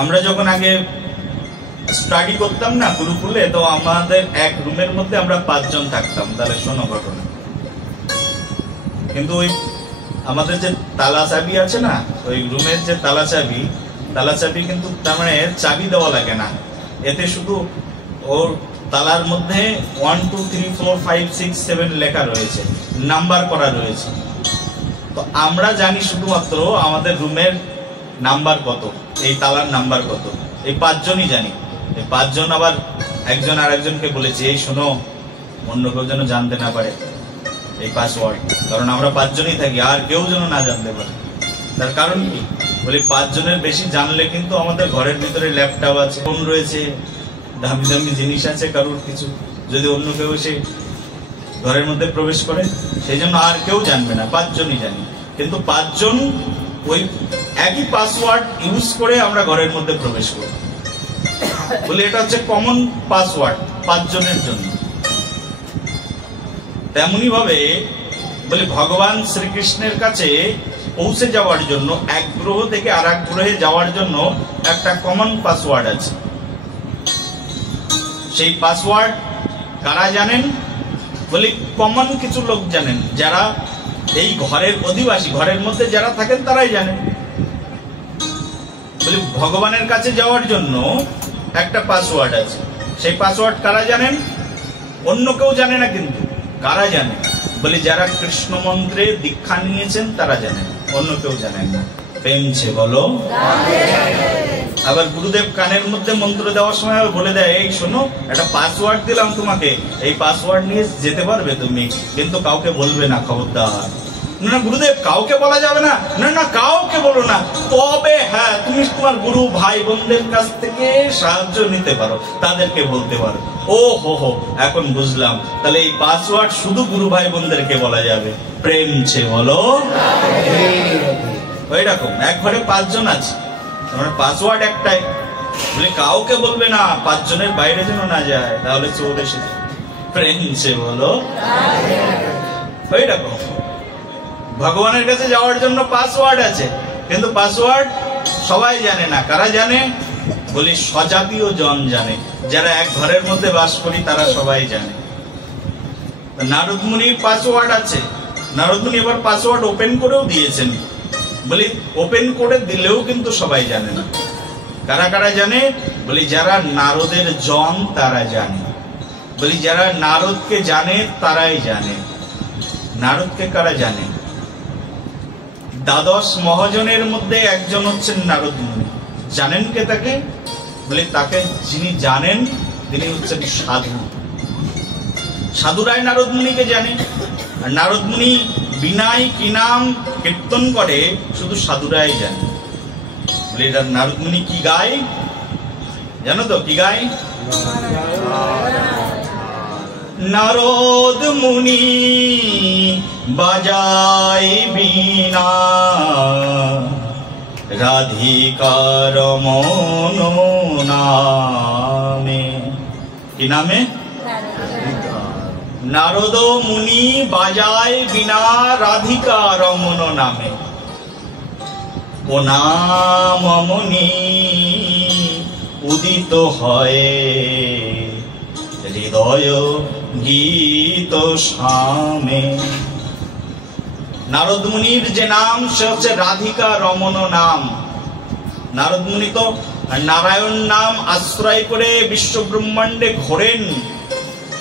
আমরা যখন আগে স্টাডি করতাম না গুরুকুলে, তো আমাদের এক রুমের মধ্যে আমরা 5 জন থাকতাম। তাহলে শোনো ঘটনা। কিন্তু ওই আমাদের যে তালা চাবি আছে না, ওই রুমের যে তালা চাবি কিন্তু তার মানে চাবি দেওয়া লাগে না, এতে শুধু ওর তালার মধ্যে 1 2 3 4 5 6 7 লেখা রয়েছে, নাম্বার করা রয়েছে। তো আমরা জানি শুধুমাত্র আমাদের রুমের নাম্বার কত, এই তালার নাম্বার কত, এই 5 জনই জানি। এই 5 জন আবার একজন আর একজনকে বলেছে, এই শোনো, অন্য কেউ যেন জানতে না পারে এই পাসওয়ার্ড, কারণ আমরা 5 জনই থাকি, আর কেউ যেন না জানতে পারে। তার কারণ কি বলি, 5 জনের বেশি জানলে কিন্তু আমাদের ঘরের ভিতরে ল্যাপটপ আছে, ফোন রয়েছে, দামি দামি জিনিস আছে, কারোর কিছু যদি অন্য কেউ এসে ঘরের মধ্যে প্রবেশ করে, সেই জন্য আর কেউ জানবে না, 5 জনই জানি। কিন্তু 5 জন ওই একই পাসওয়ার্ড ইউজ করে আমরা ঘরের মধ্যে প্রবেশ করি, বলি এটা হচ্ছে কমন পাসওয়ার্ড 5 জনের জন্য। তেমনি ভাবে বলে ভগবান শ্রীকৃষ্ণের কাছে পৌঁছে যাওয়ার জন্য এক গ্রহ থেকে আর এক গ্রহে যাওয়ার জন্য একটা কমন পাসওয়ার্ড আছে। সেই পাসওয়ার্ড কারা জানেন? বলি কমন কিছু লোক জানেন, যারা এই ঘরের অধিবাসী, ঘরের মধ্যে যারা থাকেন তারাই জানেন। বলি ভগবানের কাছে যাওয়ার জন্য একটা পাসওয়ার্ড আছে, সেই পাসওয়ার্ড কারা জানেন? অন্য কেউ জানে না। কিন্তু কারা জানে? বলি যারা কৃষ্ণ মন্ত্রে দীক্ষা নিয়েছেন তারা জানেন, অন্য কেউ জানেন না। প্রেমছে বলো। আবার গুরুদেব কানের মধ্যে মন্ত্র দেওয়ার সময় বলে দেয়, এই শোনো, একটা পাসওয়ার্ড দিলাম তোমাকে, এই পাসওয়ার্ড নিয়ে যেতে পারবে তুমি, কিন্তু কাউকে বলবে না, খবরদার। না গুরুদেব কাউকে বলা যাবে না, না না কাউকে বলো না, তবে হ্যাঁ তুমি তোমার গুরু ভাই বোনদের কাছ থেকে সাহায্য নিতে পারো, তাদেরকে বলতে পারো। ও হো হো, এখন বুঝলাম, তাহলে এই পাসওয়ার্ড শুধু গুরু ভাই বোনদেরকে বলা যাবে। প্রেমছে বলো। ওই রকম এক ঘরে 5 জন আছে, পাসওয়ার্ড একটাই, বলে কাউকে বলবে না, 5 জনের বাইরে যেন না যায়, তাহলে চোর এসে। প্রেমছে বলো। ওই রকম ভগবানের কাছে যাওয়ার জন্য পাসওয়ার্ড আছে, কিন্তু পাসওয়ার্ড সবাই জানে না। কারা জানে? বলি স্বজাতীয় জন জানে, যারা এক ঘরের মধ্যে বাস করি তারা সবাই জানে। নারদ মুনির পাসওয়ার্ড আছে, নারদ মুনি এবার পাসওয়ার্ড ওপেন করেও দিয়েছেন। বলি ওপেন করে দিলেও কিন্তু সবাই জানে না। কারা কারা জানে? বলি যারা নারদের জন তারা জানে। বলি যারা নারদকে জানে তারাই জানে। নারদকে কারা জানে? 12 মহাজনের মধ্যে একজন হচ্ছেন নারদ মুনি। জানেন কে তাকে? বলে তাকে যিনি জানেন তিনি হচ্ছেন সাধু। সাধুরাই নারদ মুনিকে জানে। আর নারদ মুনি বিনাই কি নাম কীর্তন করে শুধু সাধুরাই জানে। বলে এটা নারদ মুনি কি গায় জানো তো? কি গায়? নারদ মুনি বাজায় বীণা রাধিকার মন নামে। কি নামে? নারদ মুনি বাজায় বীণা রাধিকা রমন নামে। ও নাম মুনি উদিত হয় হৃদয় গীত সামে। নারদ মুনির যে নাম সে হচ্ছে রাধিকা রমন নাম। নারদ মুনি তো নারায়ণ নাম আশ্রয় করে বিশ্ব ব্রহ্মাণ্ডে ঘোরেন,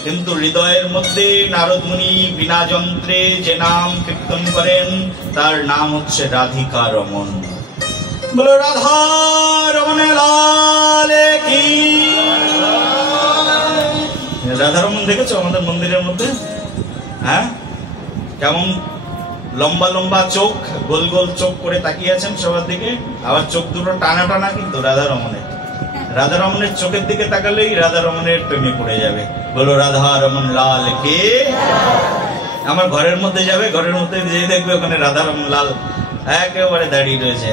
কিন্তু হৃদয়ের মধ্যে নারদ মুনি বিনা যন্ত্রে যে নাম কীর্তন করেন তার নাম হচ্ছে রাধিকা রমন। বলো রাধা রমন লাল কি। রাধা রমন দেখেছো আমাদের মন্দিরের মধ্যে? হ্যাঁ, কেমন লম্বা লম্বা চোখ, গোল গোল চোখ করে তাকিয়ে আছেন সবার দিকে, আবার চোখ দুটো টানা টানা। কিন্তু রাধা রমনের চোখের দিকে তাকালেই রাধা রমনের প্রেমে পড়ে যাবে। বলো রাধা রমন লাল কে। আমার ঘরের মধ্যে যাবে, ঘরের মধ্যে যেয়ে দেখবে ওখানে রাধা রমন লাল একেবারে দাঁড়িয়ে রয়েছে,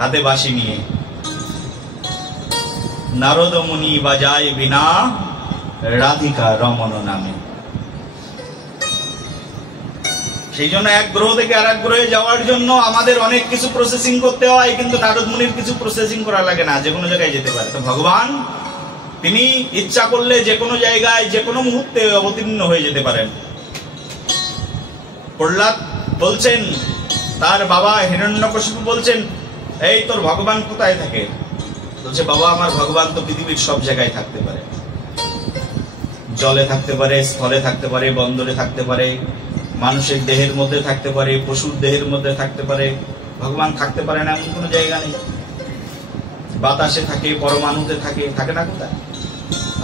হাতে বাঁশি নিয়ে। নারদ মুনি বাজায় বিনা রাধিকা রমন নামে। সেই জন্য এক গ্রহ থেকে আর এক গ্রহে যাওয়ার জন্য আমাদের অনেক কিছু প্রসেসিং করতে হয়, কিন্তু নারদ মুনির কিছু প্রসেসিং করা লাগে না, যে কোনো জায়গায় যেতে পারে। তো ভগবান তিনি ইচ্ছা করলে যে কোনো জায়গায় যে কোনো মুহূর্তে অবতীর্ণ হয়ে যেতে পারেন। প্রহ্লাদ বলছেন, তার বাবা হিরণ্যকশিপু বলছেন, এই তোর ভগবান কোথায় থাকে? বলছে, বাবা আমার ভগবান তো পৃথিবীর সব জায়গায় থাকতে পারে, জলে থাকতে পারে, স্থলে থাকতে পারে, বন্দরে থাকতে পারে, মানুষের দেহের মধ্যে থাকতে পারে, পশুর দেহের মধ্যে থাকতে পারে। ভগবান থাকতে পারে না এমন কোনো জায়গা নেই। বাতাসে থাকে, পরমাণুতে থাকে, থাকে না কোথায়?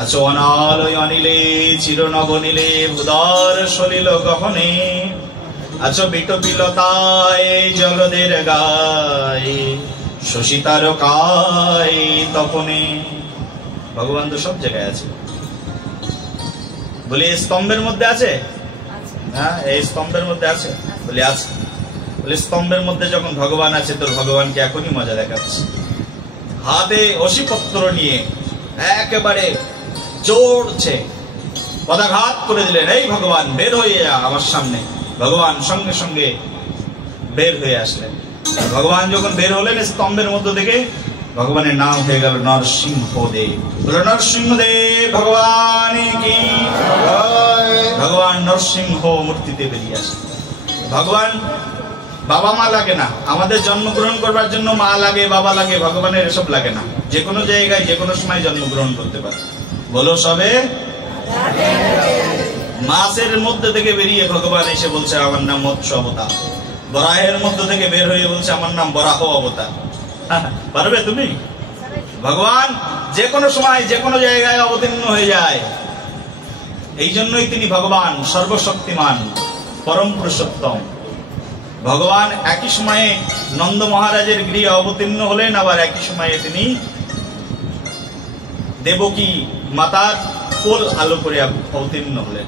আচ্ছা, অনালয় অনিলে চির নবনীলে ভূদর সলিল গহনে, আচ্ছা বিটপিলতায় জলদের গায়ে শশিতার কায় তপনে। ভগবান তো সব জায়গায় আছে। বলি স্তম্ভের মধ্যে আছে? হ্যাঁ, এই স্তম্ভের মধ্যে আছে? বলি আছে। বলি স্তম্ভের মধ্যে যখন ভগবান আছে, তোর ভগবানকে এখনই মজা দেখাচ্ছে। হাতে অসিপত্র নিয়ে একেবারে চড়ছে, পদাঘাত করে দিলেন, এই ভগবান বের হয়ে যা আমার সামনে। ভগবান সঙ্গে সঙ্গে বের হয়ে আসলেন। ভগবান যখন বের হলেন স্তম্ভের মধ্য থেকে, ভগবানের নাম হয়ে গেল নরসিংহদেব। বলো নরসিংহদেব ভগবান কি। ভগবান নরসিংহ মূর্তিতে বেরিয়ে আসে। ভগবান বাবা মা লাগে না, আমাদের জন্মগ্রহণ করবার জন্য মা লাগে, বাবা লাগে, ভগবানের এসব লাগে না। যে কোনো জায়গায় যে কোনো সময় জন্মগ্রহণ করতে পারে। বলো সবে। মাছের মধ্যে থেকে বেরিয়ে ভগবান এসে বলছে, আমার নাম মৎস্য অবতার। বরাহের মধ্য থেকে বের হয়ে বলছে, আমার নাম বরাহ অবতার। পারবে তুমি? ভগবান যে কোনো সময় যে কোনো জায়গায় অবতীর্ণ হয়ে যায়। এই জন্যই তিনি ভগবান, সর্বশক্তিমান, পরম পুরুষোত্তম। ভগবান একই সময়ে নন্দ মহারাজের গৃহে অবতীর্ণ হলেন, আবার একই সময়ে তিনি দেবকী মাতার কোল আলো করে অবতীর্ণ হলেন।